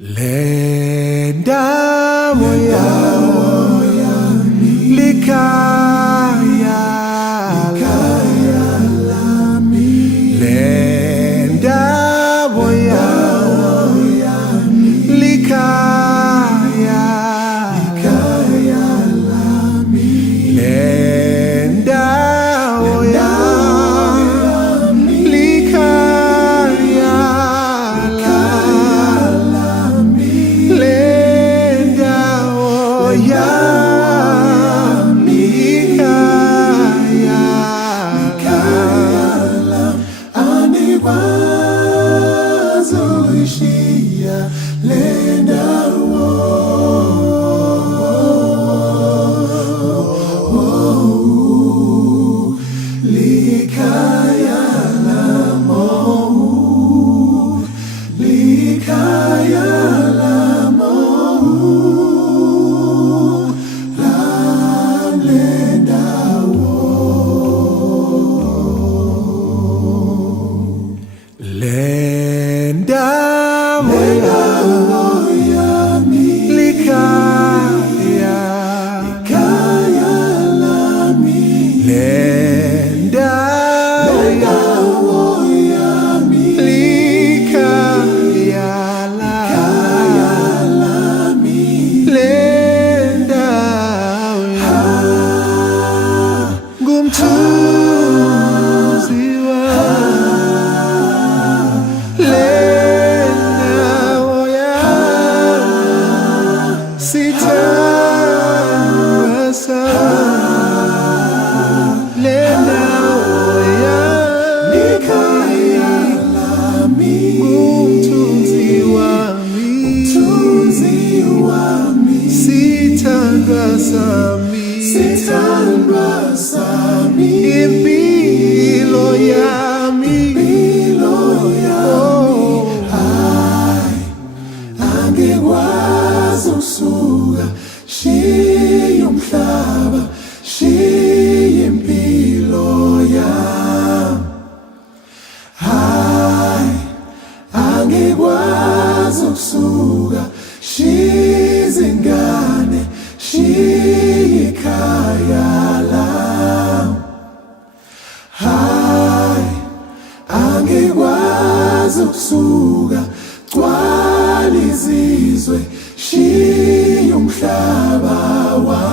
Lenda moyami likaya lami. Lenda moyami likaya lami. Lenda moyami likaya lami. Lenda moyami likaya lami. Anikwazoishiya lenda likaya lamo, likaya lamo, lam lenda lenda moyami likaya lami. Lenda moyami likaya lami. Lenda ngumthuzi wami. Lenda moyami sithandwa sami. Lenda moyami likaya lami. Ngumthunzi wami sithandwa sami. Impilo yami angikwazi ukusuka shiya umhlaba, shiya impilo yami. Angikwazi ukusuka shiya izingane, shiya ikhaya lami. Angikwazi ukusuka gcwala izizwe, shiya umhlaba wami.